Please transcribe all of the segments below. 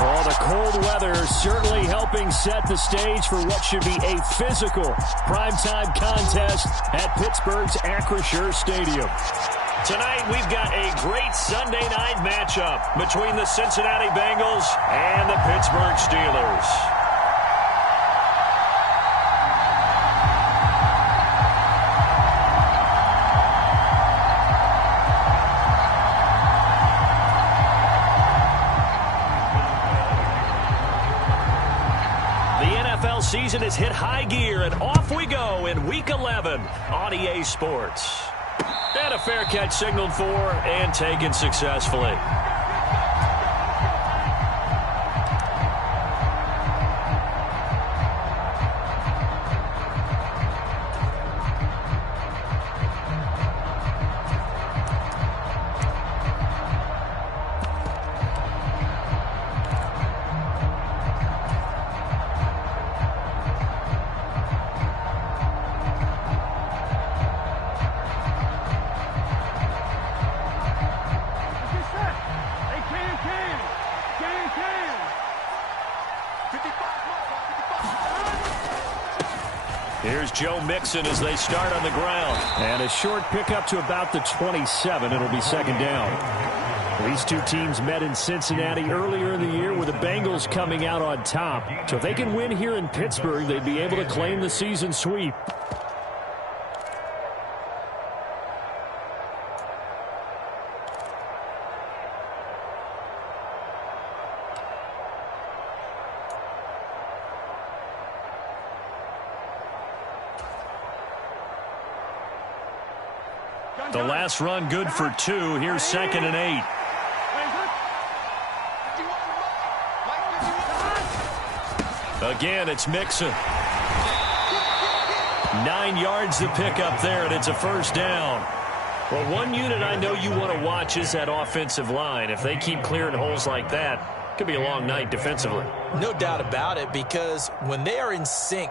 Well, the cold weather certainly helping set the stage for what should be a physical primetime contest at Pittsburgh's Acrisure Stadium. Tonight, we've got a great Sunday night matchup between the Cincinnati Bengals and the Pittsburgh Steelers. Season has hit high gear, and off we go in Week 11 on EA Sports. And a fair catch signaled for and taken successfully. Here's Joe Mixon as they start on the ground. And a short pickup to about the 27. It'll be second down. These two teams met in Cincinnati earlier in the year with the Bengals coming out on top. So if they can win here in Pittsburgh, they'd be able to claim the season sweep. The last run good for 2. Here's 2nd and 8. Again, it's Mixon. 9 yards to pick up there, and it's a first down. Well, one unit I know you want to watch is that offensive line. If they keep clearing holes like that, it could be a long night defensively. No doubt about it, because when they are in sync,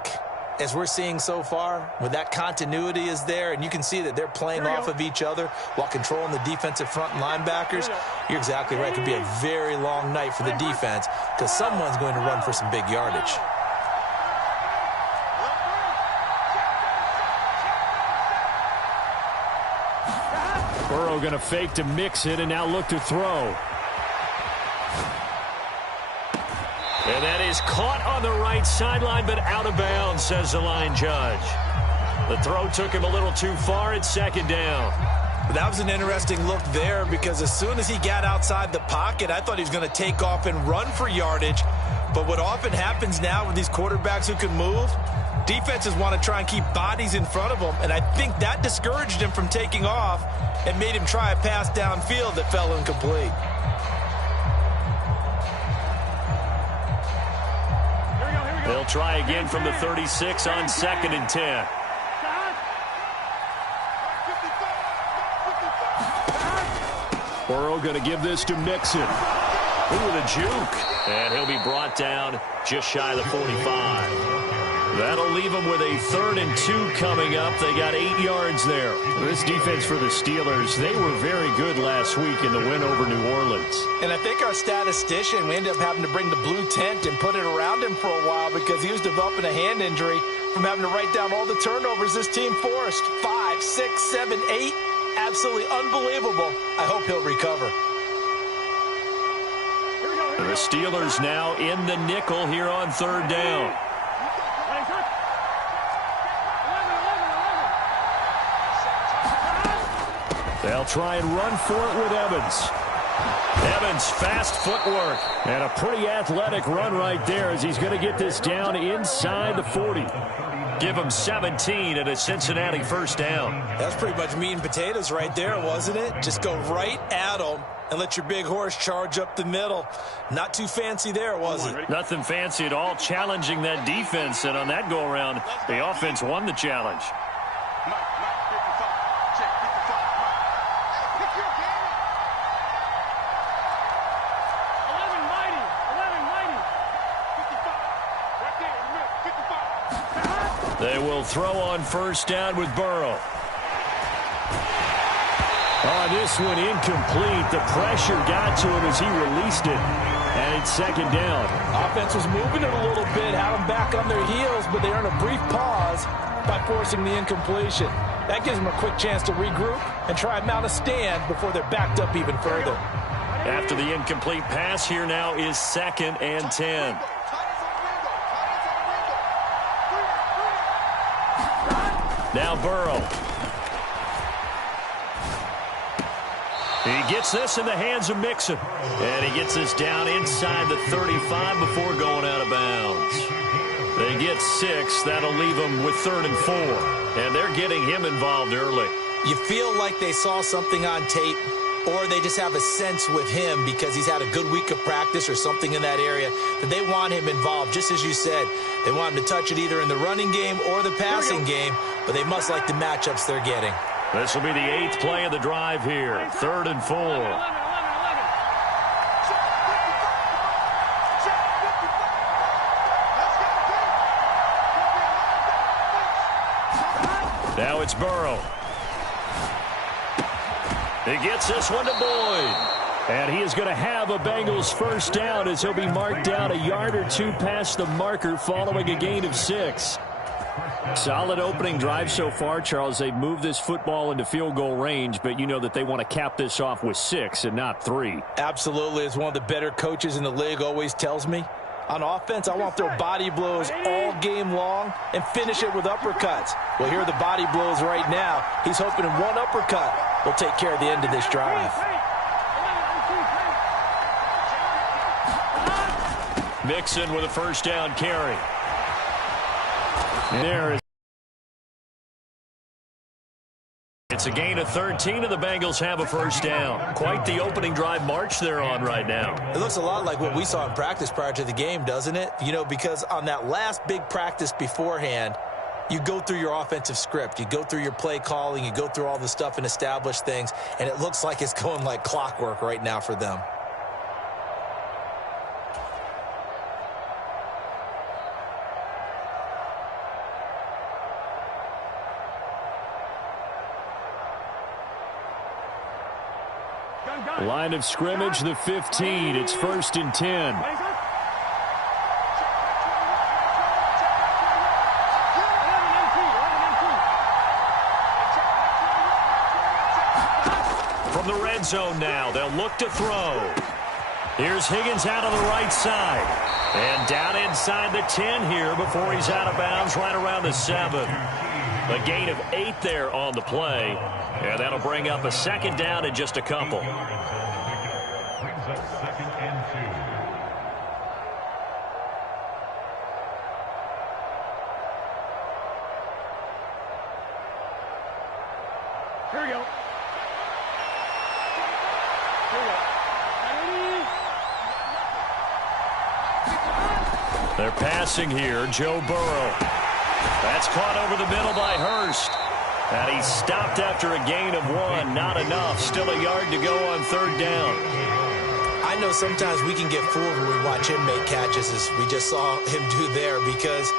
as we're seeing so far, when that continuity is there, and you can see that they're playing off of each other while controlling the defensive front linebackers, you're exactly right. It could be a very long night for the defense because someone's going to run for some big yardage. Burrow going to fake to Mixon and now look to throw. And that is caught on the right sideline, but out of bounds, says the line judge. The throw took him a little too far. It's second down. That was an interesting look there because as soon as he got outside the pocket, I thought he was going to take off and run for yardage. But what often happens now with these quarterbacks who can move, defenses want to try and keep bodies in front of them. And I think that discouraged him from taking off and made him try a pass downfield that fell incomplete. They'll try again from the 36 on 2nd and 10. Burrow going to give this to Mixon. Ooh, with a juke. And he'll be brought down just shy of the 45. That'll leave them with a 3rd and 2 coming up. They got 8 yards there. This defense for the Steelers, they were very good last week in the win over New Orleans. And I think our statistician, we ended up having to bring the blue tent and put it around him for a while because he was developing a hand injury from having to write down all the turnovers this team forced. 5, 6, 7, 8. Absolutely unbelievable. I hope he'll recover. The Steelers now in the nickel here on 3rd down. They'll try and run for it with Evans. Evans, fast footwork. And a pretty athletic run right there as he's going to get this down inside the 40. Give him 17 and a Cincinnati first down. That's pretty much meat and potatoes right there, wasn't it? Just go right at them and let your big horse charge up the middle. Not too fancy there, was it? Nothing fancy at all, challenging that defense. And on that go-around, the offense won the challenge. They will throw on first down with Burrow. On this one incomplete. The pressure got to him as he released it. And it's second down. Offense was moving it a little bit, had them back on their heels, but they earned a brief pause by forcing the incompletion. That gives them a quick chance to regroup and try and mount a stand before they're backed up even further. After the incomplete pass, here now is 2nd and 10. Now Burrow. He gets this in the hands of Mixon. And he gets this down inside the 35 before going out of bounds. They get 6. That'll leave them with 3rd and 4. And they're getting him involved early. You feel like they saw something on tape, or they just have a sense with him because he's had a good week of practice or something in that area that they want him involved. Just as you said, they want him to touch it either in the running game or the passing game, but they must like the matchups they're getting. This will be the 8th play of the drive here. 3rd and 4. Now it's Burrow. He gets this one to Boyd. And he is going to have a Bengals first down as he'll be marked down a yard or two past the marker following a gain of 6. Solid opening drive so far, Charles. They've moved this football into field goal range, but you know that they want to cap this off with 6 and not 3. Absolutely. As one of the better coaches in the league always tells me, on offense, I want their body blows all game long and finish it with uppercuts. Well, here are the body blows right now. He's hoping in one uppercut will take care of the end of this drive. Mixon with a first down carry. And there is. It's a gain of 13, and the Bengals have a first down. Quite the opening drive march they're on right now. It looks a lot like what we saw in practice prior to the game, doesn't it? You know, because on that last big practice beforehand, you go through your offensive script. You go through your play calling. You go through all the stuff and establish things, and it looks like it's going like clockwork right now for them. Line of scrimmage, the 15. It's 1st and 10. From the red zone now, they'll look to throw. Here's Higgins out on the right side. And down inside the 10 here before he's out of bounds right around the 7. A gain of 8 there on the play. And that'll bring up a second down in just a couple. Second and 2. Here we go. They're passing here. Joe Burrow. That's caught over the middle by Hurst. And he stopped after a gain of 1. Not enough. Still a yard to go on 3rd down. I know sometimes we can get fooled when we watch him make catches, as we just saw him do there, because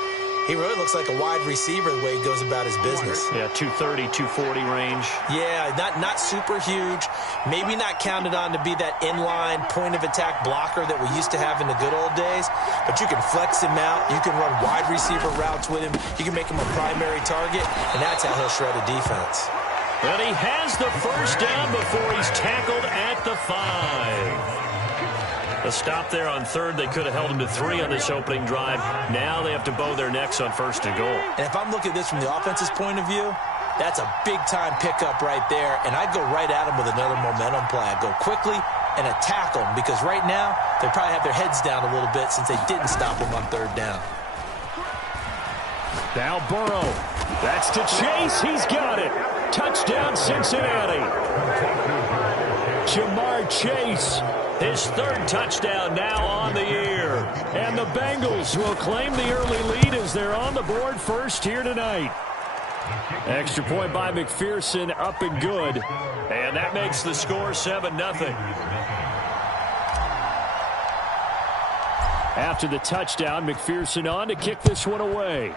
he really looks like a wide receiver the way he goes about his business. Yeah, 230, 240 range. Yeah, not super huge. Maybe not counted on to be that inline point-of-attack blocker that we used to have in the good old days, but you can flex him out. You can run wide receiver routes with him. You can make him a primary target, and that's how he'll shred a defense. And he has the first down before he's tackled at the 5. A stop there on 3rd. They could have held him to 3 on this opening drive. Now they have to bow their necks on 1st and goal. And if I'm looking at this from the offense's point of view, that's a big-time pickup right there. And I'd go right at him with another momentum play. I'd go quickly and attack them, because right now they probably have their heads down a little bit since they didn't stop him on 3rd down. Now Burrow. That's to Chase. He's got it. Touchdown, Cincinnati. Jamar Chase. His 3rd touchdown now on the year. And the Bengals will claim the early lead as they're on the board first here tonight. Extra point by McPherson, up and good. And that makes the score 7-0. After the touchdown, McPherson on to kick this one away.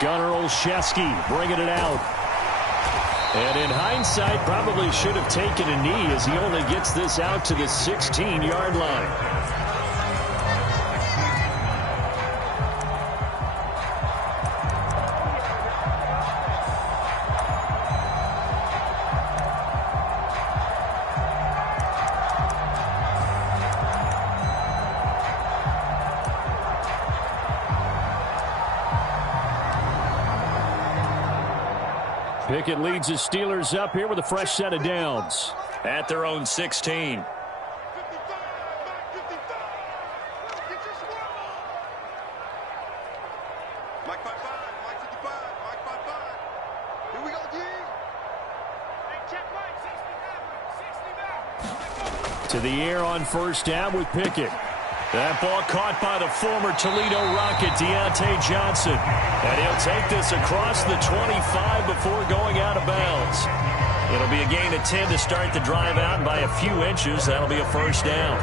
Gunnar Olszewski bringing it out. And in hindsight, probably should have taken a knee as he only gets this out to the 16-yard line. Pickett leads his Steelers up here with a fresh set of downs at their own 16. To the air on first down with Pickett. That ball caught by the former Toledo Rocket, Deontay Johnson. And he'll take this across the 25 before going out of bounds. It'll be a gain of 10 to start the drive out, and by a few inches, that'll be a first down.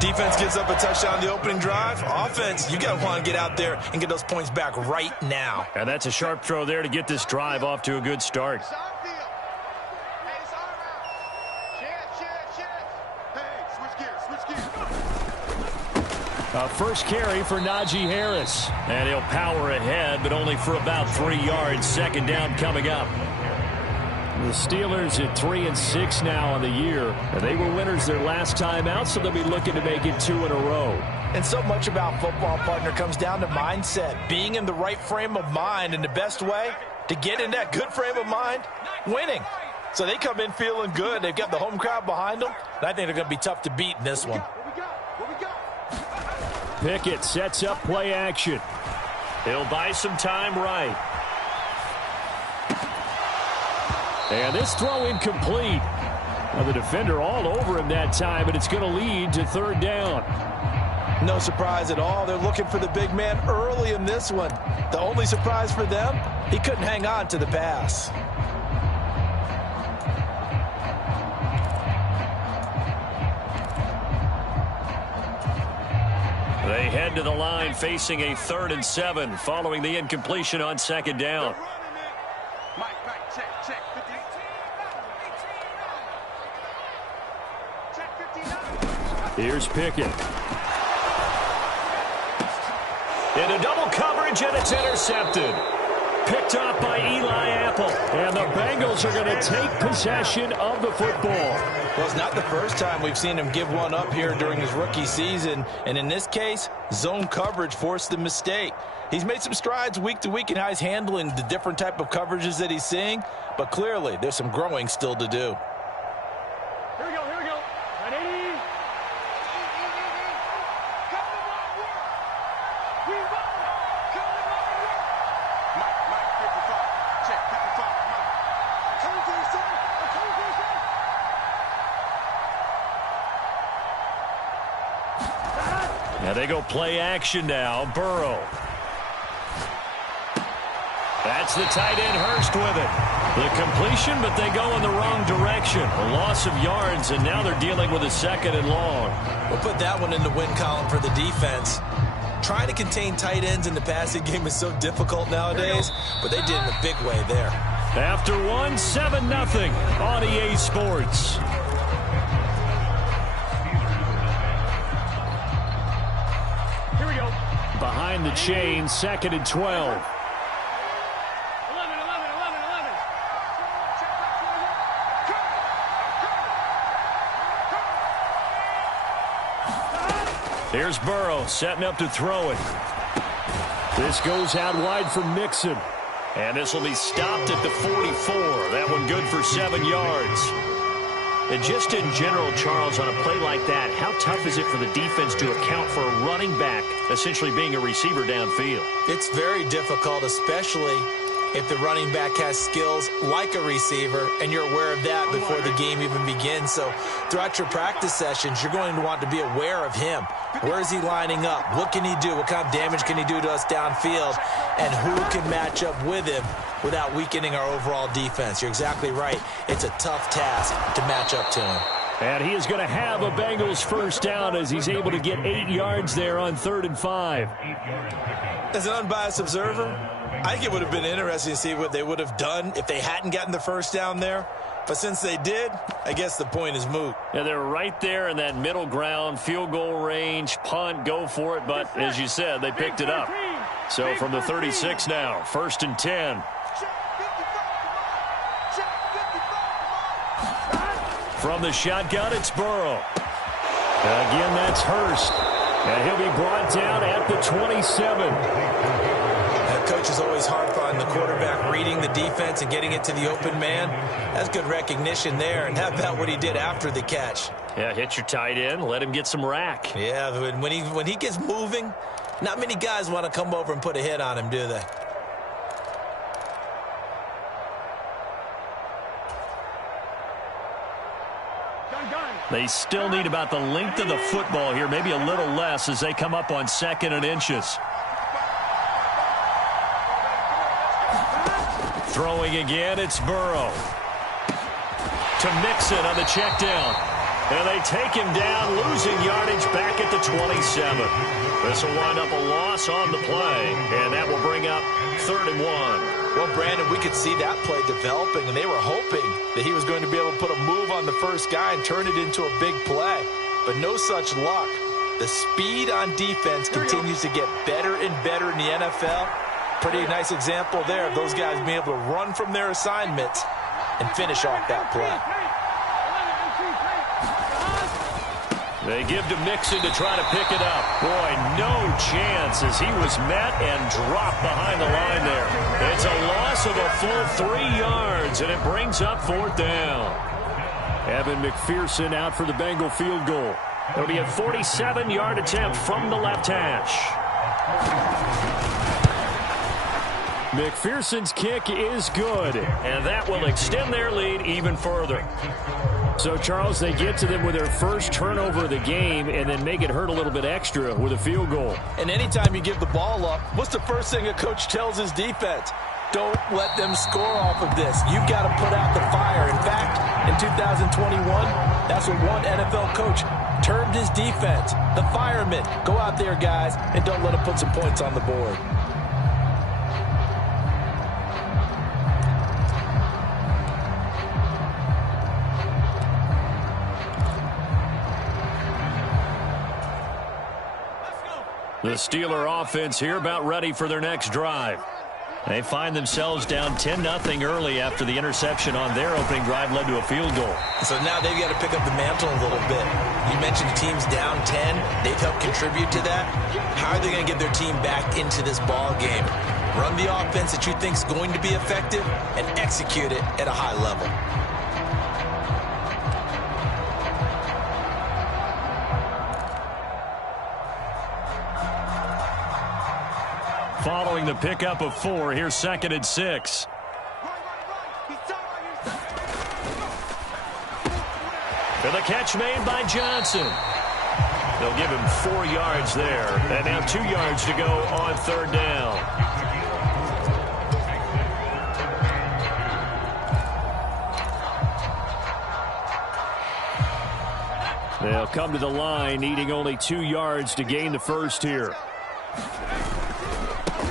Defense gives up a touchdown the opening drive. Offense, you got to want to get out there and get those points back right now. And that's a sharp throw there to get this drive off to a good start. First carry for Najee Harris. And he'll power ahead, but only for about 3 yards. Second down coming up. The Steelers at 3-6 now on the year. And they were winners their last time out, so they'll be looking to make it 2 in a row. And so much about football, partner, comes down to mindset. Being in the right frame of mind, and the best way to get in that good frame of mind, winning. So they come in feeling good. They've got the home crowd behind them. And I think they're going to be tough to beat in this one. Pickett sets up play action. He'll buy some time right. And this throw incomplete. Well, the defender all over him that time, but it's going to lead to third down. No surprise at all. They're looking for the big man early in this one. The only surprise for them, he couldn't hang on to the pass. They head to the line facing a 3rd and 7 following the incompletion on second down. Here's Pickett. Into double coverage, and it's intercepted. Picked off by Eli Apple. And the Bengals are going to take possession of the football. Well, it's not the first time we've seen him give one up here during his rookie season. And in this case, zone coverage forced the mistake. He's made some strides week to week in how he's handling the different type of coverages that he's seeing. But clearly, there's some growing still to do. Here we go, here we go. 180. Now they go play action now. Burrow. That's the tight end Hurst with it. The completion, but they go in the wrong direction. A loss of yards, and now they're dealing with a 2nd and long. We'll put that one in the win column for the defense. Trying to contain tight ends in the passing game is so difficult nowadays, but they did it in a big way there. After one, 7-0 on EA Sports. Behind the chain, 2nd and 12. 11. Here's Burrow setting up to throw it. This goes out wide for Mixon. And this will be stopped at the 44. That one good for 7 yards. And just in general, Charles, on a play like that, how tough is it for the defense to account for a running back essentially being a receiver downfield? It's very difficult, especially if the running back has skills like a receiver, and you're aware of that before the game even begins. So throughout your practice sessions, you're going to want to be aware of him. Where is he lining up? What can he do? What kind of damage can he do to us downfield? And who can match up with him without weakening our overall defense? You're exactly right. It's a tough task to match up to him. And he is going to have a Bengals first down as he's able to get 8 yards there on 3rd and 5. As an unbiased observer, I think it would have been interesting to see what they would have done if they hadn't gotten the first down there. But since they did, I guess the point is moot. Yeah, they're right there in that middle ground, field goal range, punt, go for it. But as you said, they picked it up. So from the 36 now, 1st and 10. From the shotgun, it's Burrow. Again, that's Hurst. And he'll be brought down at the 27. Coach is always harp on the quarterback reading the defense and getting it to the open man. That's good recognition there. And how about what he did after the catch? Yeah, hit your tight end, let him get some rack. Yeah, when he gets moving, not many guys want to come over and put a hit on him, do they? They still need about the length of the football here, maybe a little less as they come up on 2nd and inches. Throwing again, it's Burrow. To Mixon on the check down. And they take him down, losing yardage back at the 27. This will wind up a loss on the play, and that will bring up 3rd and 1. Well, Brandon, we could see that play developing, and they were hoping that he was going to be able to put a move on the first guy and turn it into a big play. But no such luck. The speed on defense continues to get better and better in the NFL. Pretty nice example there of those guys being able to run from their assignments and finish off that play. They give to Mixon to try to pick it up. Boy, no chance as he was met and dropped behind the line there. It's a loss of a full 3 yards, and it brings up 4th down. Evan McPherson out for the Bengal field goal. It'll be a 47-yard attempt from the left hash. McPherson's kick is good, and that will extend their lead even further. So, Charles, they get to them with their first turnover of the game and then make it hurt a little bit extra with a field goal. And anytime you give the ball up, what's the first thing a coach tells his defense? Don't let them score off of this. You've got to put out the fire. In fact, in 2021, that's what one NFL coach termed his defense. The firemen. Go out there, guys, and don't let them put some points on the board. The Steeler offense here about ready for their next drive. They find themselves down 10-0 early after the interception on their opening drive led to a field goal. So now they've got to pick up the mantle a little bit. You mentioned the team's down 10. They've helped contribute to that. How are they going to get their team back into this ball game? Run the offense that you think is going to be effective and execute it at a high level. Following the pickup of 4, here's 2nd and 6. For the catch made by Johnson. They'll give him 4 yards there. And now 2 yards to go on 3rd down. They'll come to the line, needing only 2 yards to gain the first here.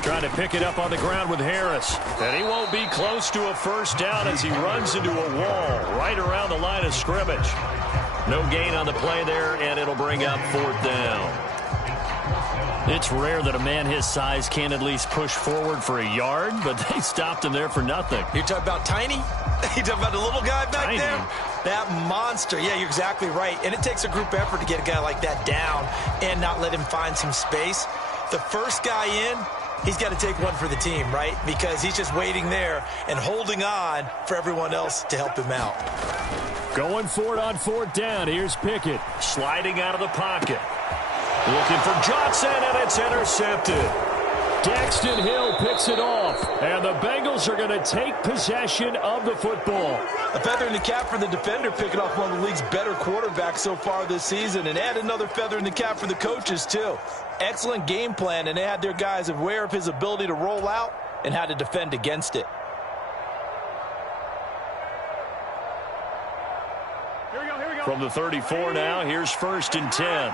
Trying to pick it up on the ground with Harris. And he won't be close to a first down as he runs into a wall right around the line of scrimmage. No gain on the play there, and it'll bring up 4th down. It's rare that a man his size can at least push forward for a yard, but they stopped him there for nothing. You're talking about Tiny? You're talking about the little guy back Tiny. there? That monster. Yeah, you're exactly right. And it takes a group effort to get a guy like that down and not let him find some space. The first guy in, he's got to take one for the team, right? Because he's just waiting there and holding on for everyone else to help him out. Going for it on 4th down. Here's Pickett sliding out of the pocket. Looking for Johnson, and it's intercepted. Daxton Hill picks it off, and the Bengals are going to take possession of the football. A feather in the cap for the defender, picking off one of the league's better quarterbacks so far this season, and add another feather in the cap for the coaches, too. Excellent game plan, and they had their guys aware of his ability to roll out and how to defend against it. Here we go. From the 34 now, here's 1st and 10.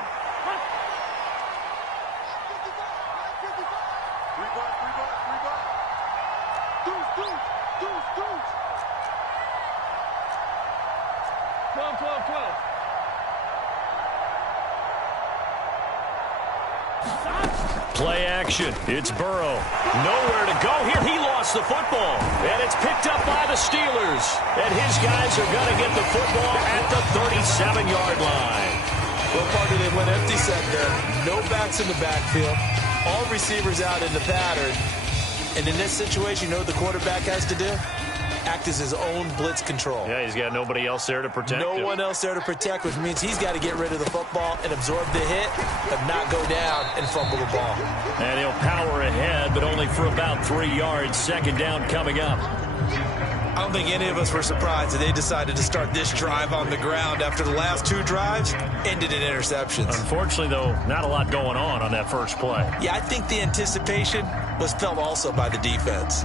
Play action. It's Burrow. Nowhere to go here. He lost the football. And it's picked up by the Steelers. And his guys are going to get the football at the 37-yard line. Well, partner, they went empty set there. No backs in the backfield. All receivers out in the pattern. And in this situation, you know what the quarterback has to do? Act as his own blitz control. Yeah, he's got nobody else there to protect him. No one else there to protect, which means he's got to get rid of the football and absorb the hit, but not go down and fumble the ball. And he'll power ahead, but only for about 3 yards. Second down coming up. I don't think any of us were surprised that they decided to start this drive on the ground after the last 2 drives ended in interceptions. Unfortunately, though, not a lot going on that first play. Yeah, I think the anticipation was felt also by the defense.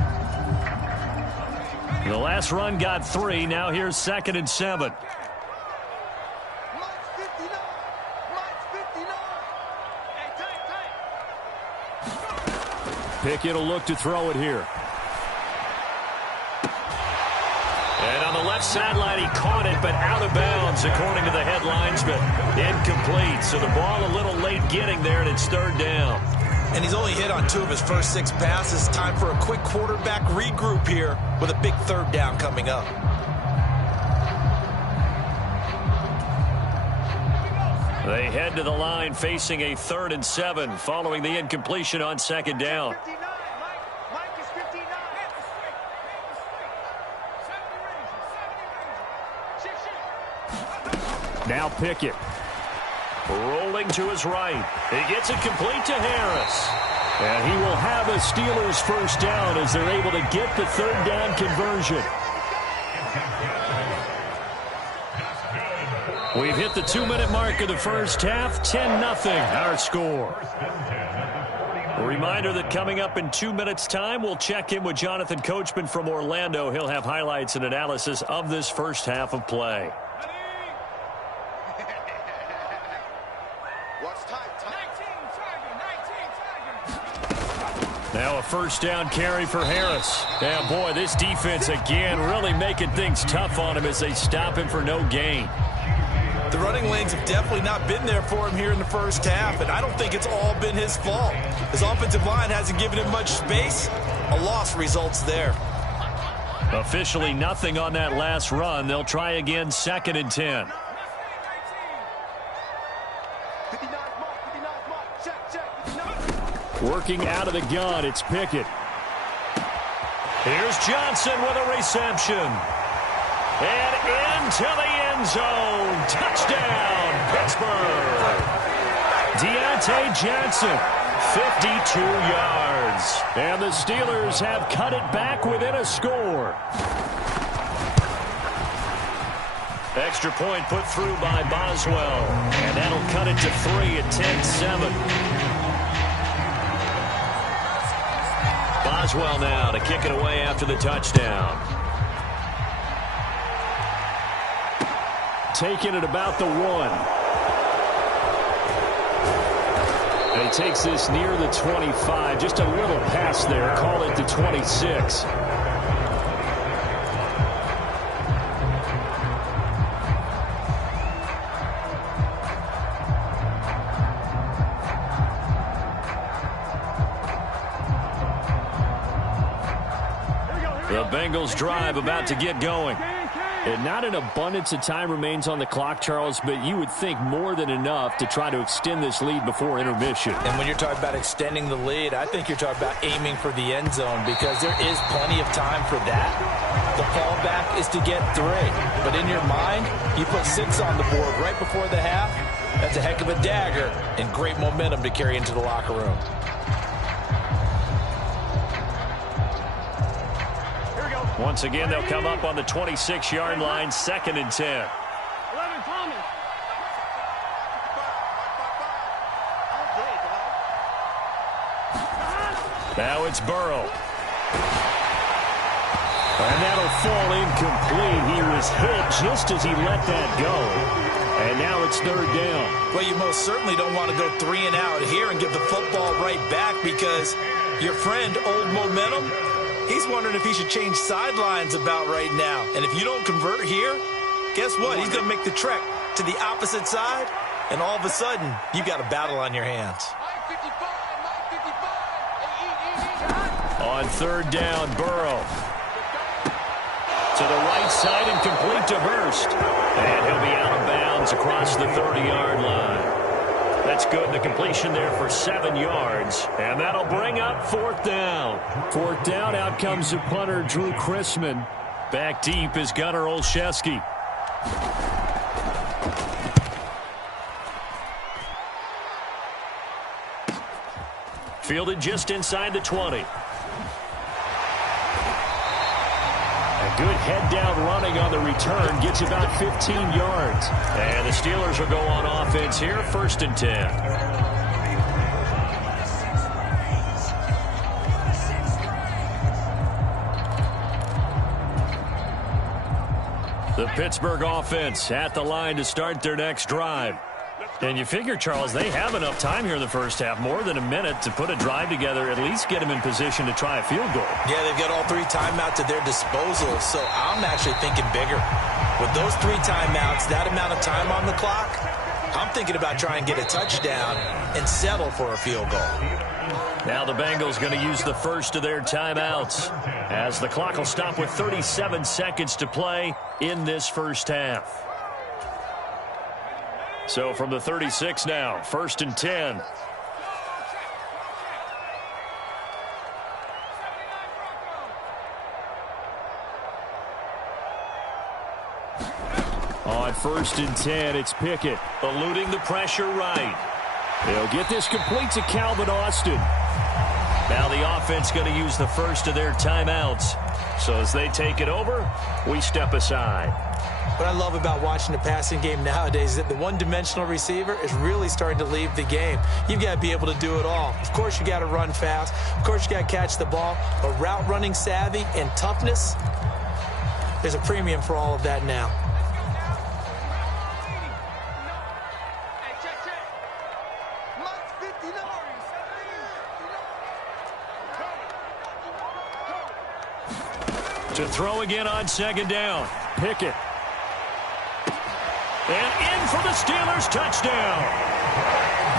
The last run got 3. Now here's 2nd and 7. Pickett will look to throw it here. And on the left sideline, he caught it, but out of bounds, according to the headlines, but incomplete. So the ball a little late getting there, and it's 3rd down. And he's only hit on 2 of his first 6 passes. Time for a quick quarterback regroup here with a big 3rd down coming up. They head to the line facing a 3rd and 7 following the incompletion on 2nd down. Now Pickett. Rolling to his right. He gets it complete to Harris. And he will have a Steelers first down as they're able to get the 3rd down conversion. We've hit the 2-minute mark of the first half. 10-0 our score. A reminder that coming up in 2 minutes' time, we'll check in with Jonathan Coachman from Orlando. He'll have highlights and analysis of this first half of play. Now a first down carry for Harris. Yeah, boy, this defense again really making things tough on him as they stop him for no gain. The running lanes have definitely not been there for him here in the first half, and I don't think it's all been his fault. His offensive line hasn't given him much space. A loss results there. Officially nothing on that last run. They'll try again, 2nd and 10. Working out of the gun, it's Pickett. Here's Johnson with a reception. And into the end zone. Touchdown, Pittsburgh. Deontay Johnson, 52 yards. And the Steelers have cut it back within a score. Extra point put through by Boswell. And that'll cut it to 3 at 10-7. Boswell now to kick it away after the touchdown. Taking it about the 1. And he takes this near the 25. Just a little pass there. Call it the 26. The Bengals drive about to get going. And not an abundance of time remains on the clock, Charles, but you would think more than enough to try to extend this lead before intermission. And when you're talking about extending the lead, I think you're talking about aiming for the end zone because there is plenty of time for that. The fallback is to get 3. But in your mind, you put 6 on the board right before the half. That's a heck of a dagger and great momentum to carry into the locker room. Once again, they'll come up on the 26-yard line, 2nd and 10. 11, Thomas. Now it's Burrow. And that'll fall incomplete. He was hit just as he let that go. And now it's 3rd down. Well, you most certainly don't want to go 3 and out here and give the football right back because your friend, old momentum, He's wondering if he should change sidelines about right now. And if you don't convert here, guess what? He's going to make the trek to the opposite side, and all of a sudden, you've got a battle on your hands. On third down, Burrow. To the right side and complete to Hurst. And he'll be out of bounds across the 30-yard line. That's good. The completion there for 7 yards. And that'll bring up fourth down. Fourth down, out comes the punter, Drew Chrisman. Back deep is Gunnar Olszewski. Fielded just inside the 20. A good head-down running on the return. Gets about 15 yards. And the Steelers will go on offense here, 1st and 10. The Pittsburgh offense at the line to start their next drive. And you figure, Charles, they have enough time here in the first half, more than a minute, to put a drive together, at least get them in position to try a field goal. Yeah, they've got all 3 timeouts at their disposal, so I'm actually thinking bigger. With those 3 timeouts, that amount of time on the clock, I'm thinking about trying to get a touchdown and settle for a field goal. Now the Bengals going to use the first of their timeouts, as the clock will stop with 37 seconds to play in this first half. So from the 36 now, 1st and 10. On 1st and 10, it's Pickett, eluding the pressure right. They'll get this complete to Calvin Austin. Now the offense going to use the first of their timeouts. So as they take it over, we step aside. What I love about watching the passing game nowadays is that the one-dimensional receiver is really starting to leave the game. You've got to be able to do it all. Of course, you got to run fast. Of course, you got to catch the ball. But route running savvy and toughness, there's a premium for all of that now. To throw again on 2nd down. Pickett. And in for the Steelers touchdown.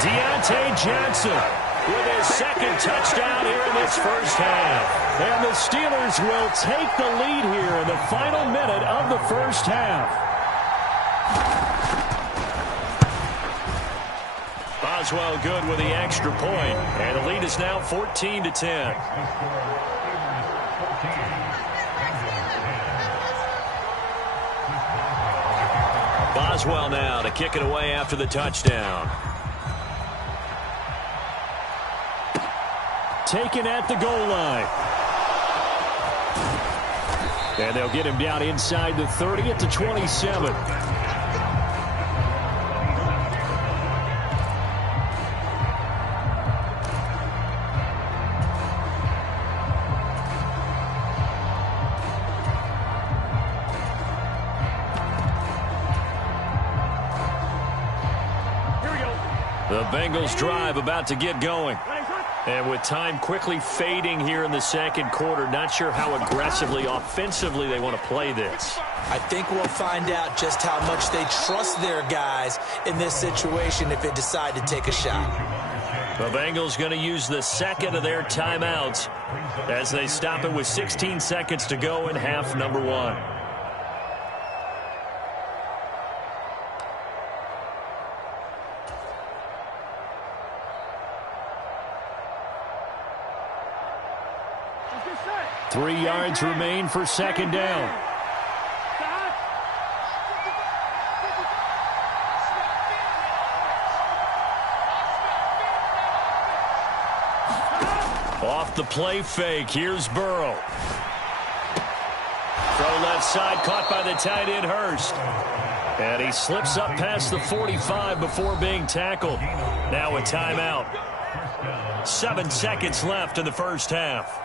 Deontay Johnson with his 2nd touchdown here in this first half. And the Steelers will take the lead here in the final minute of the first half. Boswell good with the extra point. And the lead is now 14-10. Boswell now to kick it away after the touchdown. Taken at the goal line. And they'll get him down inside the 30 at the 27. The Bengals drive about to get going. And with time quickly fading here in the second quarter, not sure how aggressively, offensively they want to play this. I think we'll find out just how much they trust their guys in this situation if they decide to take a shot. The Bengals going to use the 2nd of their timeouts as they stop it with 16 seconds to go in half number 1. Three yards remain for 2nd down. Off the play fake, here's Burrow. Throw left side, caught by the tight end Hurst. And he slips up past the 45 before being tackled. Now a timeout. 7 seconds left in the first half.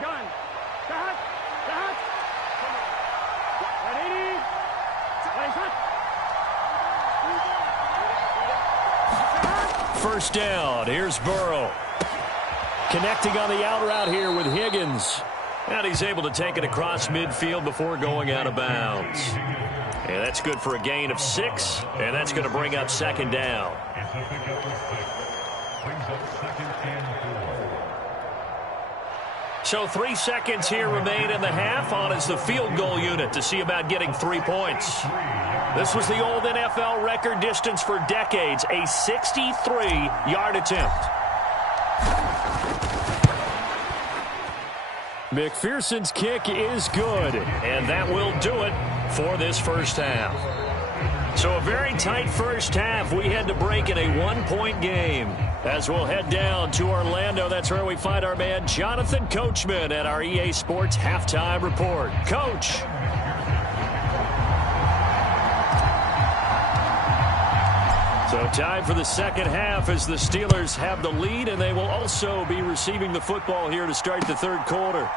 gun. Lahat. Lahat. 180. First down. Here's Burrow. Connecting on the out route here with Higgins. And he's able to take it across midfield before going out of bounds. And that's good for a gain of 6. And that's going to bring up second down. So 3 seconds here remain in the half. On is the field goal unit to see about getting 3 points. This was the old NFL record distance for decades, a 63-yard attempt. McPherson's kick is good, and that will do it for this first half. So a very tight first half. We had to break in a 1-point game. As we'll head down to Orlando, that's where we find our man Jonathan Coachman at our EA Sports Halftime Report. Coach. So time for the second half as the Steelers have the lead, and they will also be receiving the football here to start the third quarter.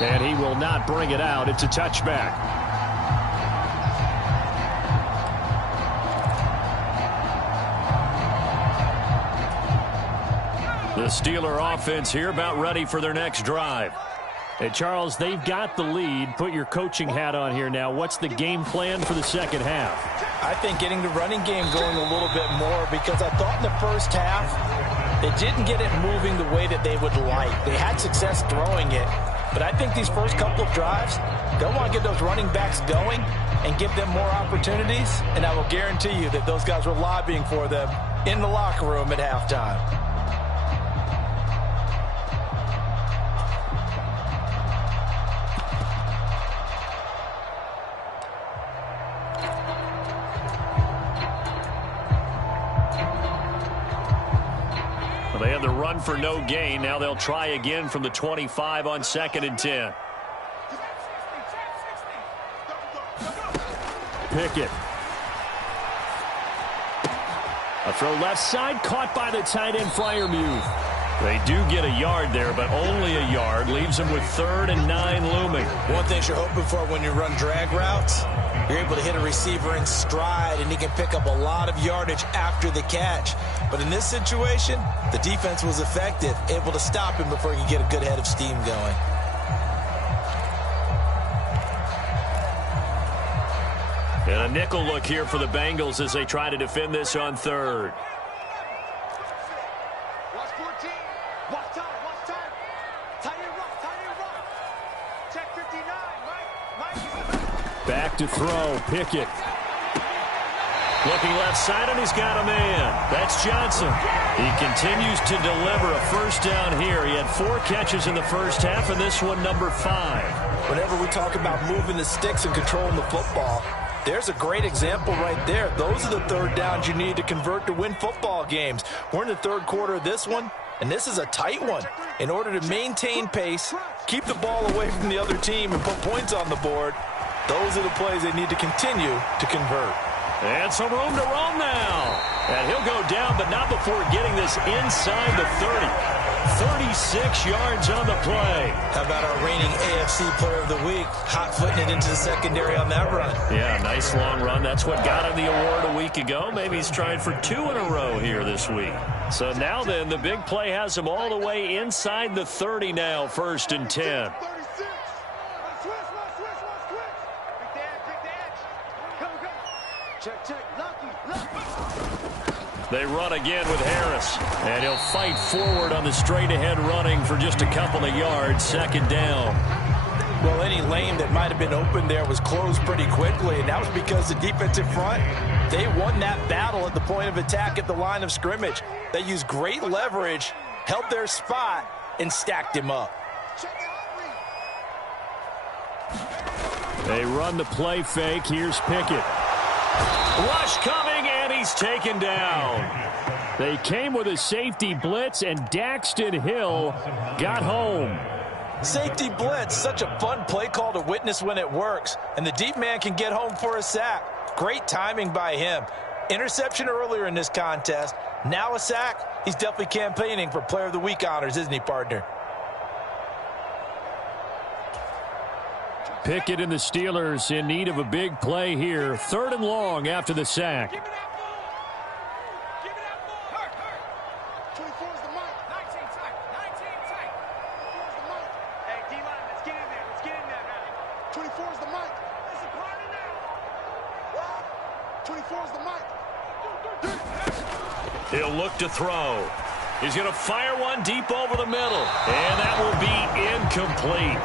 And he will not bring it out. It's a touchback. The Steeler offense here about ready for their next drive. Hey, Charles, they've got the lead. Put your coaching hat on here now. What's the game plan for the second half? I think getting the running game going a little bit more, because I thought in the first half they didn't get it moving the way that they would like. They had success throwing it, but I think these first couple of drives, they'll want to get those running backs going and give them more opportunities, and I will guarantee you that those guys were lobbying for them in the locker room at halftime. They had the run for no gain. Now they'll try again from the 25 on 2nd and 10. Pickett. A throw left side, caught by the tight end Freiermuth. They do get a yard there, but only a yard. Leaves them with 3rd and 9 looming. One thing you're hoping for when you run drag routes, you're able to hit a receiver in stride, and he can pick up a lot of yardage after the catch. But in this situation, the defense was effective, able to stop him before he could get a good head of steam going. And a nickel look here for the Bengals as they try to defend this on 3rd. Watch 14. Watch time. Watch time. Tight end rock. Tight end rock. Check 59. Mike. Back to throw. Pickett. Looking left side, and he's got a man. That's Johnson. He continues to deliver a first down here. He had 4 catches in the first half, and this one number 5. Whenever we talk about moving the sticks and controlling the football, there's a great example right there. Those are the third downs you need to convert to win football games. We're in the third quarter of this one, and this is a tight one. In order to maintain pace, keep the ball away from the other team, and put points on the board, those are the plays they need to continue to convert. And some room to roam now. And he'll go down, but not before getting this inside the 30. 36 yards on the play. How about our reigning AFC Player of the Week, hot-footing it into the secondary on that run? Yeah, nice long run. That's what got him the award a week ago. Maybe he's trying for 2 in a row here this week. So now then, the big play has him all the way inside the 30 now, 1st and 10. They run again with Harris, and he'll fight forward on the straight-ahead running for just a couple of yards, 2nd down. Well, any lane that might have been open there was closed pretty quickly, and that was because the defensive front, they won that battle at the point of attack at the line of scrimmage. They used great leverage, held their spot, and stacked him up. They run the play fake. Here's Pickett. Rush coming, and he's taken down. They came with a safety blitz, and Daxton Hill got home. Safety blitz, such a fun play call to witness when it works. And the deep man can get home for a sack. Great timing by him. Interception earlier in this contest. Now a sack. He's definitely campaigning for Player of the Week honors, isn't he, partner? Pickett and the Steelers in need of a big play here. 3rd and long after the sack. Give me that ball. Give me that ball. Hurt. 24 is the mic. 19 tight. 19 tight. 24 is the mic. Hey, D-line, let's get in there. Let's get in there now. 24 is the mic. It's a party now. 24 is the mic. He'll look to throw. He's going to fire one deep over the middle. And that will be incomplete.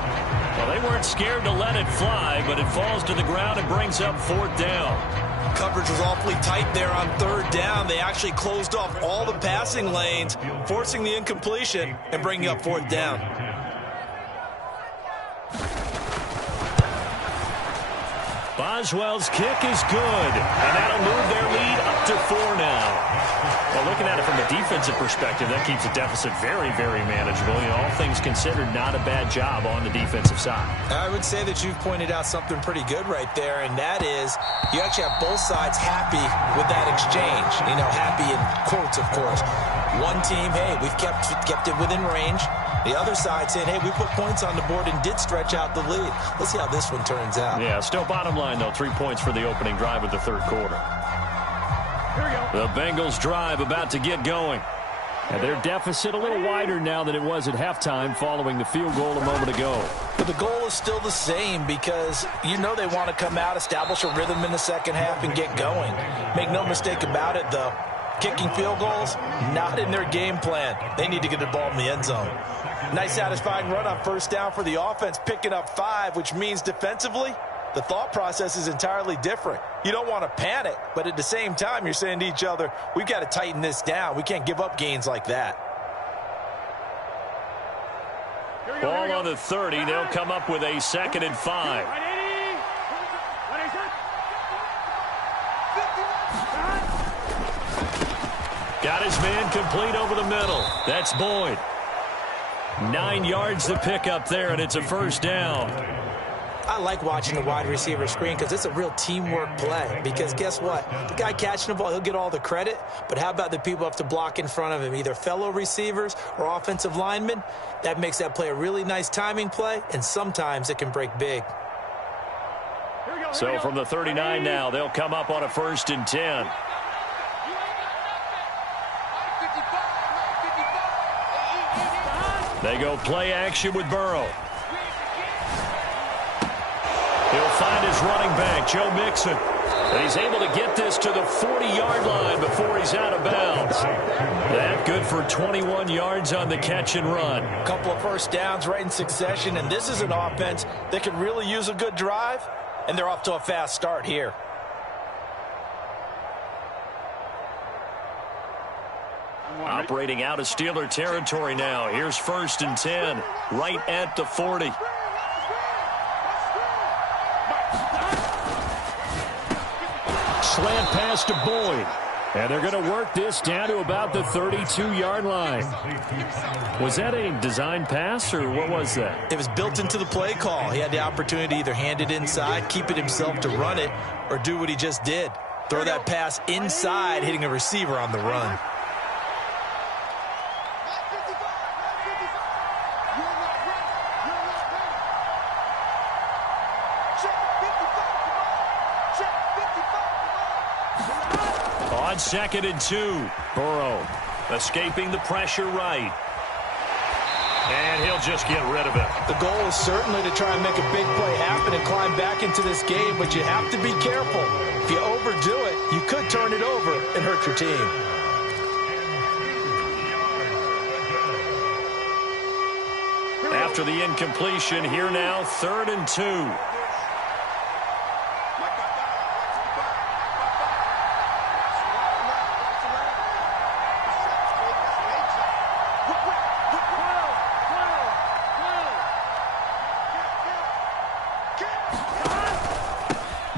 Well, they weren't scared to let it fly, but it falls to the ground and brings up 4th down. Coverage was awfully tight there on 3rd down. They actually closed off all the passing lanes, forcing the incompletion and bringing up 4th down. Boswell's kick is good, and that'll move their lead up to 4 now. Well, looking at it from a defensive perspective, that keeps the deficit very, very manageable. You know, all things considered, not a bad job on the defensive side. I would say that you've pointed out something pretty good right there, and that is you actually have both sides happy with that exchange. You know, happy in quotes, of course. One team, hey, we've kept it within range. The other side saying, hey, we put points on the board and did stretch out the lead. Let's see how this one turns out. Yeah, still bottom line, though, 3 points for the opening drive of the 3rd quarter. The Bengals drive about to get going. And their deficit a little wider now than it was at halftime following the field goal a moment ago. But the goal is still the same because you know they want to come out, establish a rhythm in the second half, and get going. Make no mistake about it, though. Kicking field goals, not in their game plan. They need to get the ball in the end zone. Nice satisfying run on 1st down for the offense, picking up 5, which means defensively, the thought process is entirely different. You don't want to panic, but at the same time, you're saying to each other, we've got to tighten this down. We can't give up gains like that. Ball on the 30. They'll come up with a 2nd and 5. Got his man complete over the middle. That's Boyd. 9 yards to pick up there, and it's a 1st down. I like watching the wide receiver screen because it's a real teamwork play. Because guess what? The guy catching the ball, he'll get all the credit. But how about the people who have to block in front of him, either fellow receivers or offensive linemen? That makes that play a really nice timing play, and sometimes it can break big. So from the 39 now, they'll come up on a 1st and 10. They go play action with Burrow. He'll find his running back, Joe Mixon. And he's able to get this to the 40-yard line before he's out of bounds. That good for 21 yards on the catch and run. A couple of 1st downs right in succession, and this is an offense that can really use a good drive, and they're off to a fast start here. Operating out of Steeler territory now. Here's 1st and 10, right at the 40. Slant pass to Boyd. And they're going to work this down to about the 32-yard line. Was that a design pass, or what was that? It was built into the play call. He had the opportunity to either hand it inside, keep it himself to run it, or do what he just did. Throw that pass inside, hitting a receiver on the run. On 2nd and 2, Burrow escaping the pressure right. And he'll just get rid of it. The goal is certainly to try and make a big play happen and climb back into this game, but you have to be careful. If you overdo it, you could turn it over and hurt your team. After the incompletion, here now, 3rd and 2.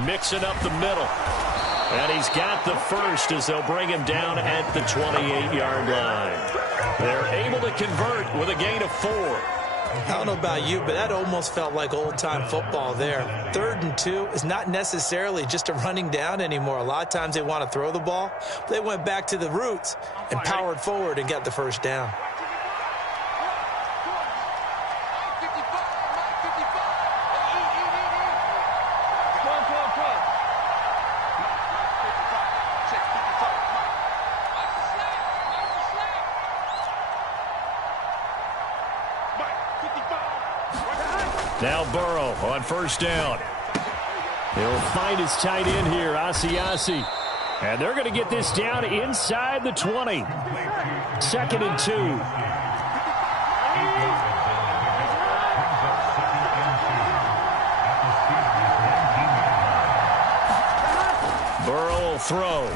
Mixing up the middle. And he's got the 1st as they'll bring him down at the 28-yard line. They're able to convert with a gain of 4. I don't know about you, but that almost felt like old-time football there. 3rd and 2 is not necessarily just a running down anymore. A lot of times they want to throw the ball. They went back to the roots and powered forward and got the 1st down. Now Burrow on first down. He'll find his tight end here, Asiasi. And they're going to get this down inside the 20. 2nd and 2. Burrow will throw.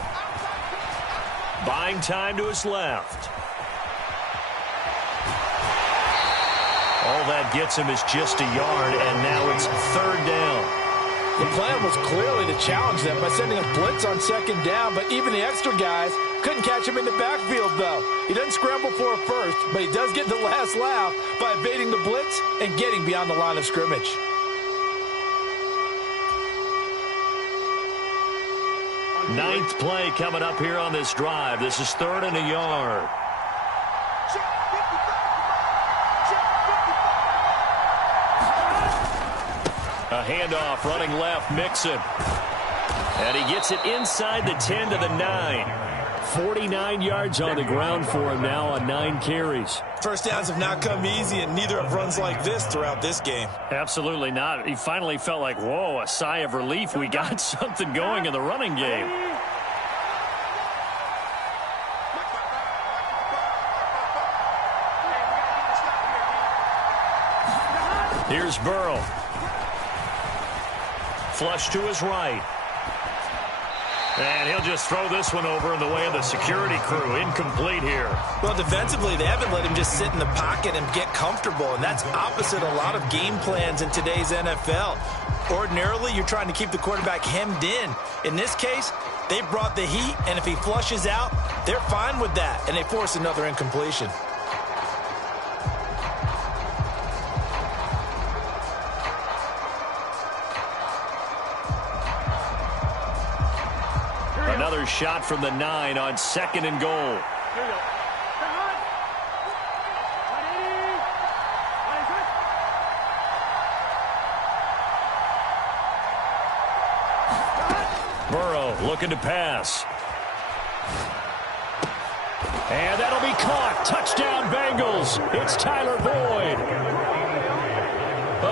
Buying time to his left. All that gets him is just a yard, and now it's 3rd down. The plan was clearly to challenge them by sending a blitz on 2nd down, but even the extra guys couldn't catch him in the backfield, though. He doesn't scramble for a first, but he does get the last laugh by evading the blitz and getting beyond the line of scrimmage. Ninth play coming up here on this drive. This is 3rd and a yard. A handoff running left, Mixon. And he gets it inside the 10 to the 9. 49 yards on the ground for him now on 9 carries. First downs have not come easy, and neither have runs like this throughout this game. Absolutely not. He finally felt like, whoa, a sigh of relief. We got something going in the running game. Here's Burrow. Flush to his right. And he'll just throw this one over in the way of the security crew. Incomplete here. Well, defensively, they haven't let him just sit in the pocket and get comfortable, and that's opposite a lot of game plans in today's NFL. Ordinarily, you're trying to keep the quarterback hemmed in. In this case, they brought the heat, and if he flushes out, they're fine with that, and they force another incompletion. Another shot from the 9 on 2nd and goal. Burrow looking to pass. And that'll be caught. Touchdown Bengals. It's Tyler Boyd.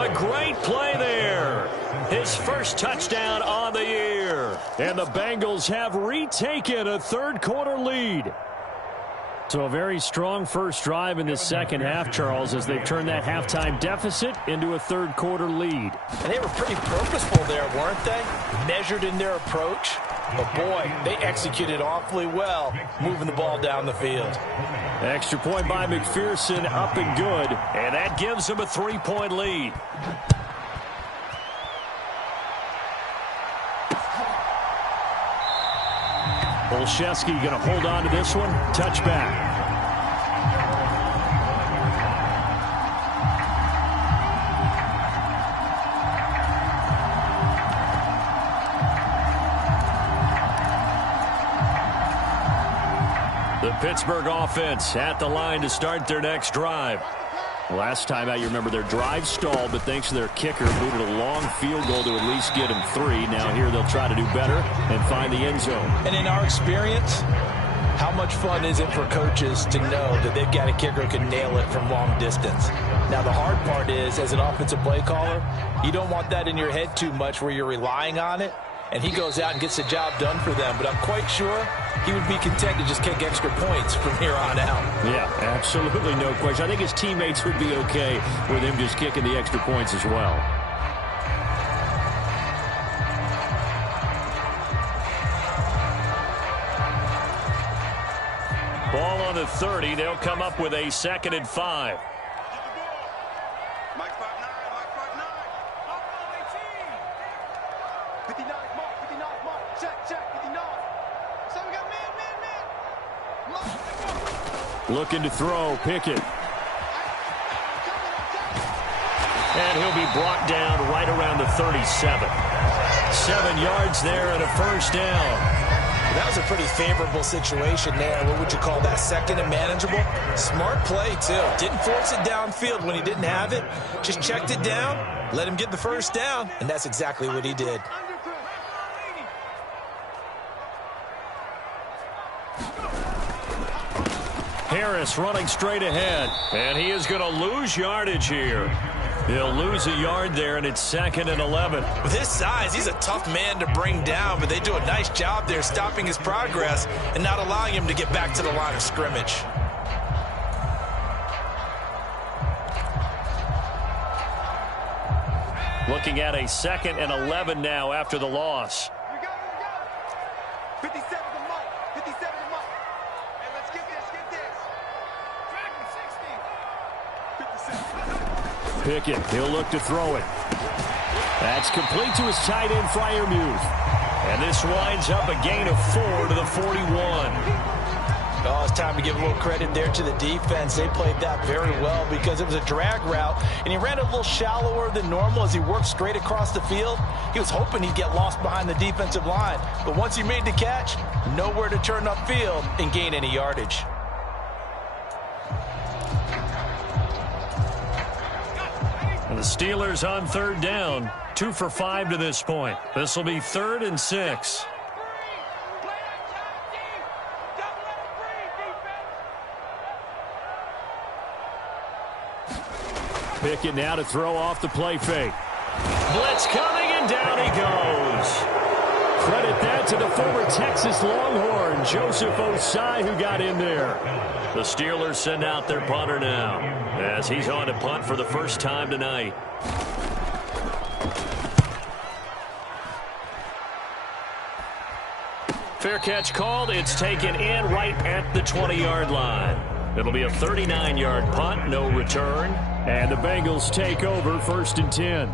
A great play there. His first touchdown on the year. And the Bengals have retaken a 3rd quarter lead. So a very strong first drive in this second half, Charles, as they've turned that halftime deficit into a 3rd quarter lead. And they were pretty purposeful there, weren't they? Measured in their approach. But boy, they executed awfully well, moving the ball down the field. Extra point by McPherson, up and good. And that gives them a 3-point lead. Olszewski going to hold on to this one. Touchback. The Pittsburgh offense at the line to start their next drive. Last time out, you remember their drive stalled, but thanks to their kicker, booted a long field goal to at least get him 3. Now here they'll try to do better and find the end zone. And in our experience, how much fun is it for coaches to know that they've got a kicker who can nail it from long distance? Now the hard part is, as an offensive play caller, you don't want that in your head too much where you're relying on it. And he goes out and gets the job done for them. But I'm quite sure he would be content to just kick extra points from here on out. Yeah, absolutely no question. I think his teammates would be okay with him just kicking the extra points as well. Ball on the 30. They'll come up with a 2nd and 5. Looking to throw, Pickett. And he'll be brought down right around the 37. 7 yards there and a first down. That was a pretty favorable situation there. What would you call that? 2nd and manageable? Smart play, too. Didn't force it downfield when he didn't have it. Just checked it down, let him get the first down, and that's exactly what he did. Harris running straight ahead, and he is going to lose yardage here. He'll lose a yard there, and it's 2nd and 11. With his size, he's a tough man to bring down, but they do a nice job there stopping his progress and not allowing him to get back to the line of scrimmage. Looking at a 2nd and 11 now after the loss. Here we go. 57 to Mike. 57 to Mike. Hey, let's get this. Track him, 60. 57. Pickett, he'll look to throw it. That's complete to his tight end, Freiermuth. And this winds up a gain of 4 to the 41. Oh, it's time to give a little credit there to the defense. They played that very well because it was a drag route, and he ran a little shallower than normal as he worked straight across the field. He was hoping he'd get lost behind the defensive line, but once he made the catch, nowhere to turn upfield and gain any yardage. And the Steelers on 3rd down, 2 for 5 to this point. This will be 3rd and 6. Pickett now to throw off the play fake. Blitz coming, and down he goes. Credit that to the former Texas Longhorn, Joseph Osai, who got in there. The Steelers send out their punter now, as he's on to punt for the first time tonight. Fair catch called. It's taken in right at the 20-yard line. It'll be a 39-yard punt, no return. And the Bengals take over 1st and 10.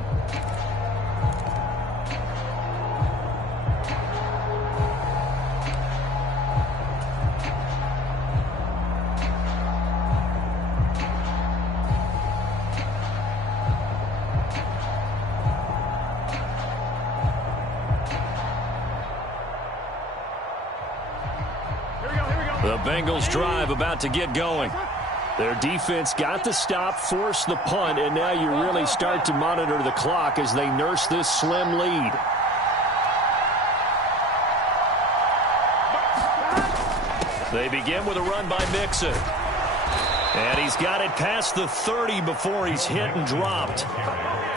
The Bengals drive about to get going. Their defense got the stop, forced the punt, and now you really start to monitor the clock as they nurse this slim lead. They begin with a run by Mixon. And he's got it past the 30 before he's hit and dropped.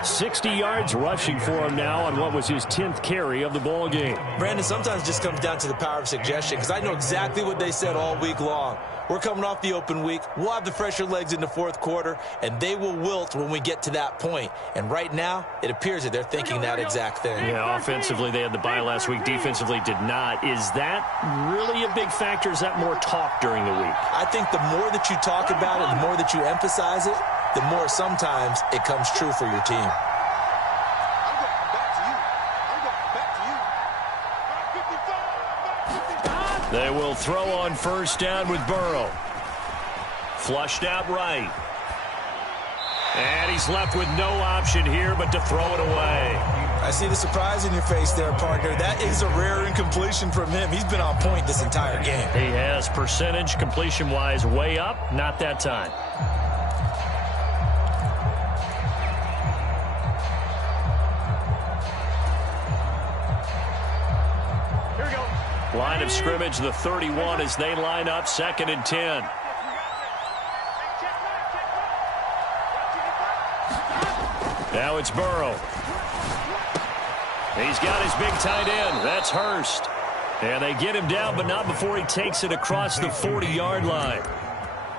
60 yards rushing for him now on what was his 10th carry of the ball game. Brandon, sometimes it just comes down to the power of suggestion, because I know exactly what they said all week long. We're coming off the open week. We'll have the fresher legs in the 4th quarter, and they will wilt when we get to that point. And right now, it appears that they're thinking that exact thing. Yeah, offensively, they had the bye last week. Defensively, did not. Is that really a big factor? Is that more talk during the week? I think the more that you talk about it, the more that you emphasize it, the more sometimes it comes true for your team. They will throw on 1st down with Burrow. Flushed out right. And he's left with no option here but to throw it away. I see the surprise in your face there, partner. That is a rare incompletion from him. He's been on point this entire game. He has percentage completion-wise way up. Not that time. Line of scrimmage, the 31 as they line up 2nd and 10. Now it's Burrow. He's got his big tight end. That's Hurst. And they get him down, but not before he takes it across the 40-yard line.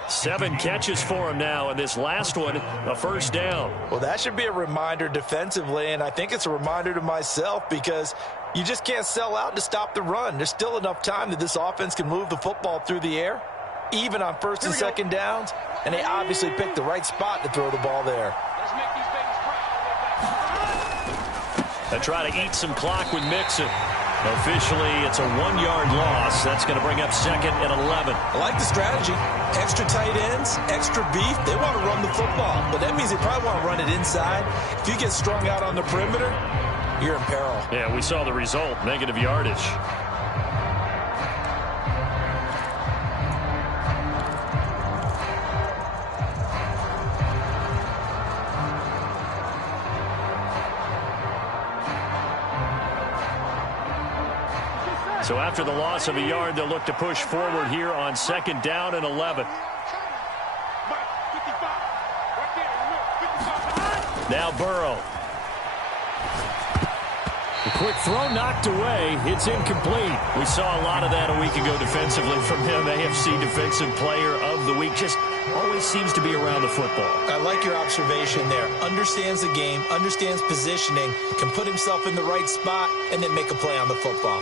7 catches for him now, and this last one, a 1st down. Well, that should be a reminder defensively, and I think it's a reminder to myself because you just can't sell out to stop the run. There's still enough time that this offense can move the football through the air, even on 1st and 2nd downs, and they obviously picked the right spot to throw the ball there. They try to eat some clock with Mixon. Officially, it's a 1-yard loss. That's going to bring up 2nd and 11. I like the strategy. Extra tight ends, extra beef. They want to run the football, but that means they probably want to run it inside. If you get strung out on the perimeter, you're in peril. Yeah, we saw the result, negative yardage. So after the loss of a yard, they'll look to push forward here on 2nd down and 11. Now Burrow. The quick throw knocked away. It's incomplete. We saw a lot of that a week ago defensively from him. AFC Defensive Player of the Week. Just always seems to be around the football. I like your observation there. Understands the game, understands positioning, can put himself in the right spot, and then make a play on the football.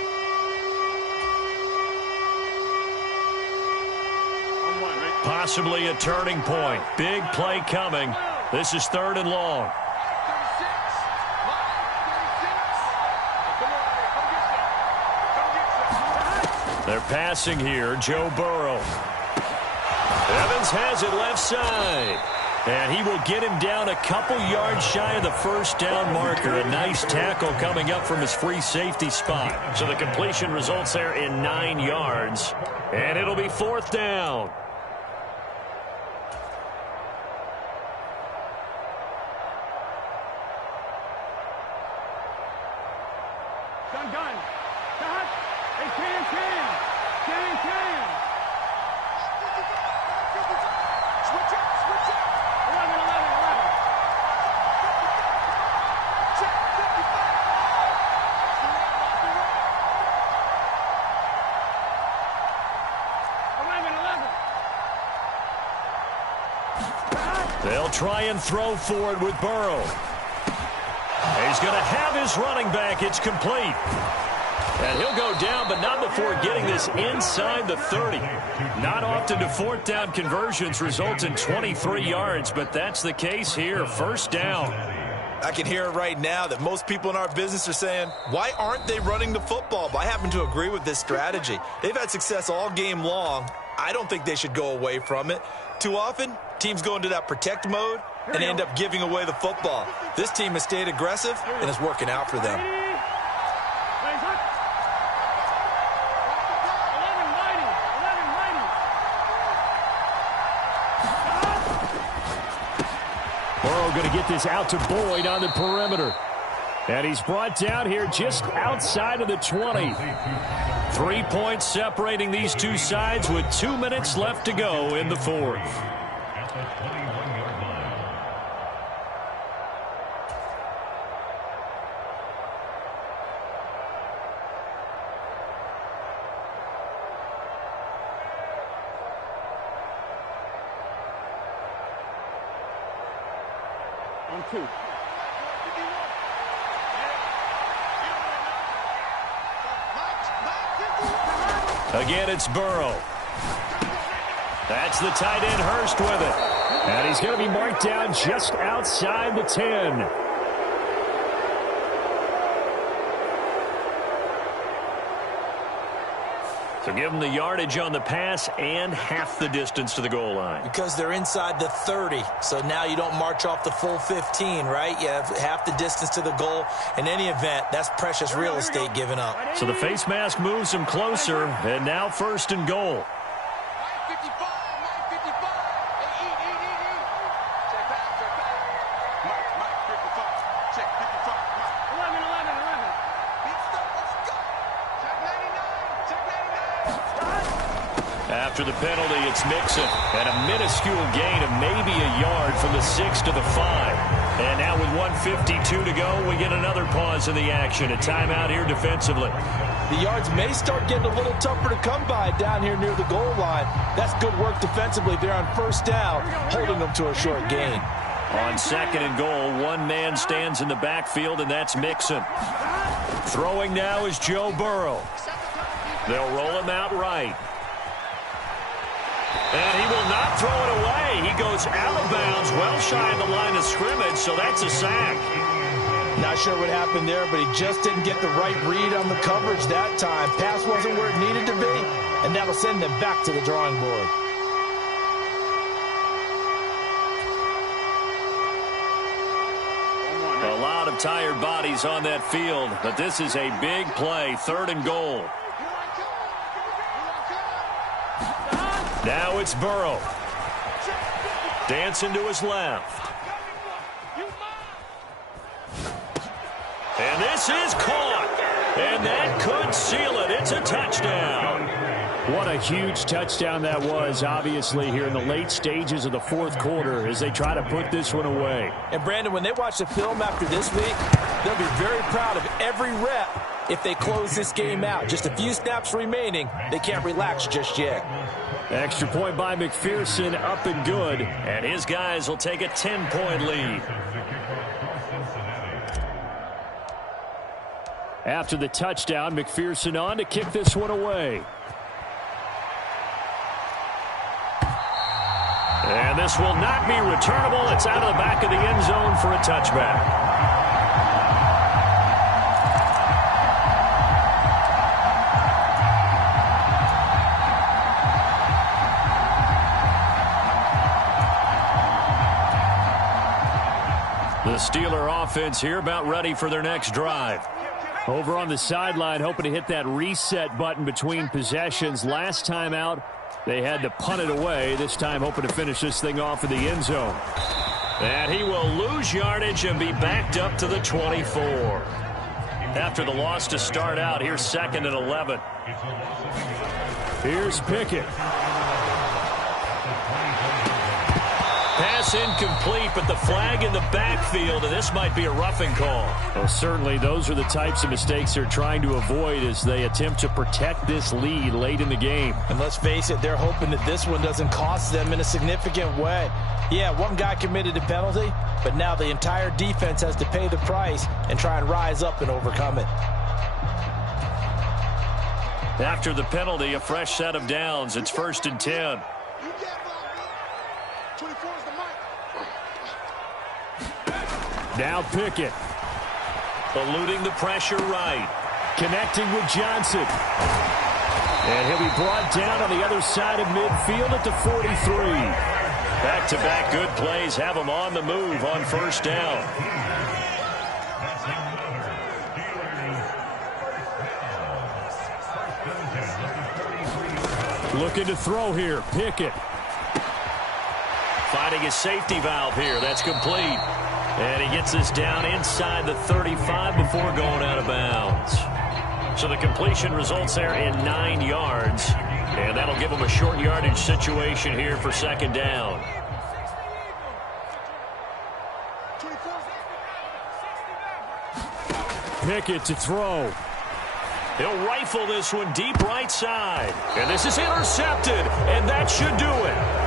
Possibly a turning point. Big play coming. This is 3rd and long. They're passing here. Joe Burrow. Evans has it left side. And he will get him down a couple yards shy of the first down marker. A nice tackle coming up from his free safety spot. So the completion results there in 9 yards. And it'll be 4th down. They'll try and throw forward with Burrow. He's going to have his running back. It's complete. And he'll go down, but not before getting this inside the 30. Not often do 4th down conversions result in 23 yards, but that's the case here. 1st down. I can hear it right now that most people in our business are saying, why aren't they running the football? But I happen to agree with this strategy. They've had success all game long. I don't think they should go away from it. Too often, teams go into that protect mode and end up giving away the football. This team has stayed aggressive, and it's working out for them. Burrow going to get this out to Boyd on the perimeter. And he's brought down here just outside of the 20. 3 points separating these two sides with 2 minutes left to go in the 4th. On 2. Again, it's Burrow. That's the tight end, Hurst, with it. And he's going to be marked down just outside the 10. So give them the yardage on the pass and half the distance to the goal line. Because they're inside the 30, so now you don't march off the full 15, right? You have half the distance to the goal. In any event, that's precious real estate given up. So the face mask moves him closer, and now 1st and goal. After the penalty, it's Mixon. And a minuscule gain of maybe a yard from the 6 to the 5. And now with 1:52 to go, we get another pause in the action. A timeout here defensively. The yards may start getting a little tougher to come by down here near the goal line. That's good work defensively there on 1st down, holding them to a short gain. On 2nd and goal, one man stands in the backfield, and that's Mixon. Throwing now is Joe Burrow. They'll roll him out right. And he will not throw it away. He goes out of bounds, well shy of the line of scrimmage, so that's a sack. Not sure what happened there, but he just didn't get the right read on the coverage that time. Pass wasn't where it needed to be, and that'll send them back to the drawing board. A lot of tired bodies on that field, but this is a big play, 3rd and goal. Now it's Burrow. Dancing to his left. And this is caught. And that could seal it. It's a touchdown. What a huge touchdown that was, obviously, here in the late stages of the fourth quarter as they try to put this one away. And, Brandon, when they watch the film after this week, they'll be very proud of every rep if they close this game out. Just a few snaps remaining. They can't relax just yet. Extra point by McPherson, up and good. And his guys will take a 10-point lead. After the touchdown, McPherson on to kick this one away. And this will not be returnable. It's out of the back of the end zone for a touchback. The Steeler offense here about ready for their next drive. Over on the sideline, hoping to hit that reset button between possessions. Last time out, they had to punt it away. This time hoping to finish this thing off in the end zone. And he will lose yardage and be backed up to the 24. After the loss to start out, here's 2nd and 11. Here's Pickett. Pass incomplete, but the flag in the backfield, and this might be a roughing call. Well, certainly those are the types of mistakes they're trying to avoid as they attempt to protect this lead late in the game. And let's face it, they're hoping that this one doesn't cost them in a significant way. Yeah, one guy committed a penalty, but now the entire defense has to pay the price and try and rise up and overcome it. After the penalty, a fresh set of downs. It's 1st and 10. Now Pickett. Eluding the pressure right. Connecting with Johnson. And he'll be brought down on the other side of midfield at the 43. Back-to-back good plays have him on the move on 1st down. Looking to throw here. Pickett. Finding his safety valve here. That's complete. And he gets this down inside the 35 before going out of bounds. So the completion results there in 9 yards. And that'll give him a short yardage situation here for 2nd down. Pickett to throw. He'll rifle this one deep right side. And this is intercepted. And that should do it.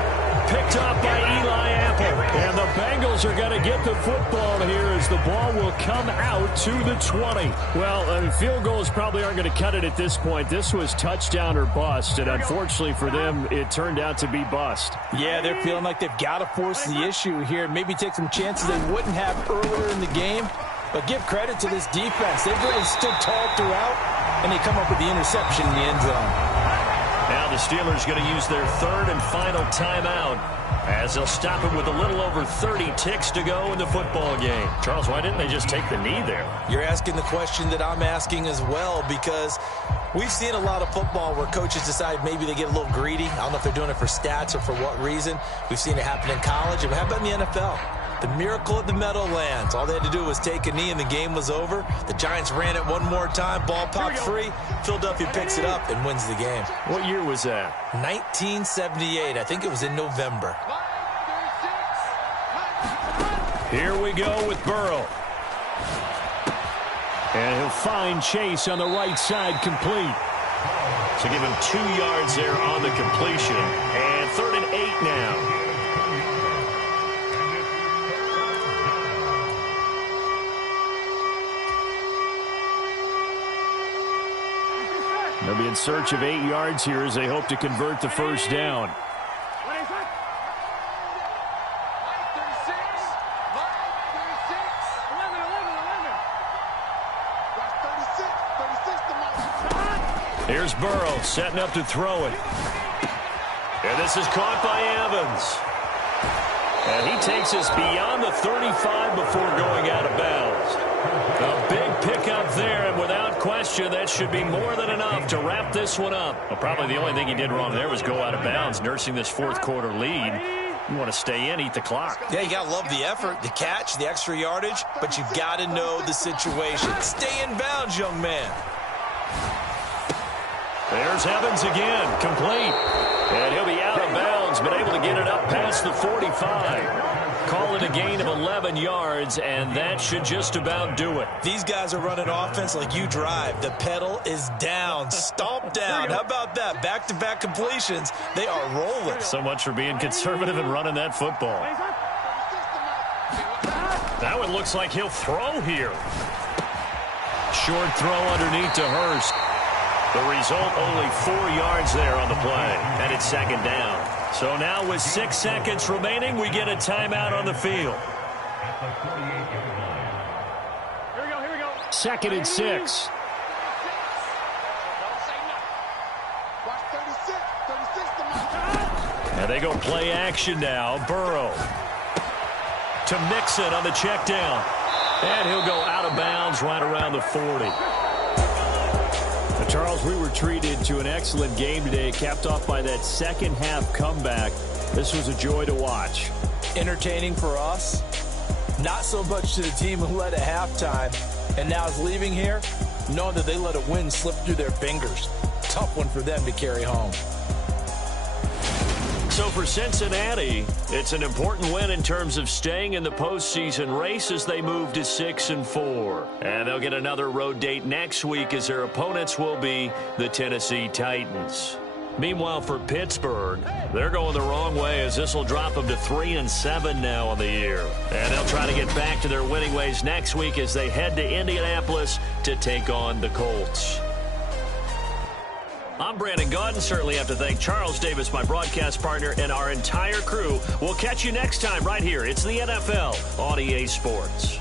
Picked up by Eli Apple. And the Bengals are going to get the football here as the ball will come out to the 20. Well, I mean, field goals probably aren't going to cut it at this point. This was touchdown or bust, and unfortunately for them, it turned out to be bust. Yeah, they're feeling like they've got to force the issue here and maybe take some chances they wouldn't have earlier in the game. But give credit to this defense. They've really stood tall throughout, and they come up with the interception in the end zone. Now the Steelers going to use their 3rd and final timeout as they'll stop it with a little over 30 ticks to go in the football game. Charles, why didn't they just take the knee there? You're asking the question that I'm asking as well, because we've seen a lot of football where coaches decide maybe they get a little greedy. I don't know if they're doing it for stats or for what reason. We've seen it happen in college. And how about in the NFL? The miracle of the Meadowlands. All they had to do was take a knee and the game was over. The Giants ran it one more time. Ball popped free. Philadelphia picks it up and wins the game. What year was that? 1978. I think it was in November. Here we go with Burrow. And he'll find Chase on the right side, complete. So give him 2 yards there on the completion. And 3rd and 8 now. They'll be in search of 8 yards here as they hope to convert the 1st down. Here's Burrow setting up to throw it. And this is caught by Evans. And he takes us beyond the 35 before going out of bounds. A big pickup there, and without question, that should be more than enough to wrap this one up. Well, probably the only thing he did wrong there was go out of bounds, nursing this 4th quarter lead. You want to stay in, eat the clock. Yeah, you got to love the effort, the catch, the extra yardage, but you've got to know the situation. Stay in bounds, young man. There's Evans again, complete. And he'll be out of bounds, but able to get it up past the 45. Call it a gain of 11 yards, and that should just about do it. These guys are running offense like you drive. The pedal is down, stomp down. How about that? Back-to-back completions. They are rolling. So much for being conservative and running that football. Now it looks like he'll throw here. Short throw underneath to Hurst. The result, only 4 yards there on the play, and it's second down. So now with 6 seconds remaining, we get a timeout on the field. Here we go. 2nd and 6. Watch 36 to my. And they go play action now. Burrow to Mixon on the check down. And he'll go out of bounds right around the 40. Charles, we were treated to an excellent game today, capped off by that second half comeback. This was a joy to watch. Entertaining for us, not so much to the team who led at halftime and now is leaving here, knowing that they let a win slip through their fingers. Tough one for them to carry home. So for Cincinnati, it's an important win in terms of staying in the postseason race as they move to 6-4. And they'll get another road date next week as their opponents will be the Tennessee Titans. Meanwhile, for Pittsburgh, they're going the wrong way as this will drop them to 3-7 now on the year. And they'll try to get back to their winning ways next week as they head to Indianapolis to take on the Colts. I'm Brandon Gaudin. Certainly have to thank Charles Davis, my broadcast partner, and our entire crew. We'll catch you next time right here. It's the NFL on EA Sports.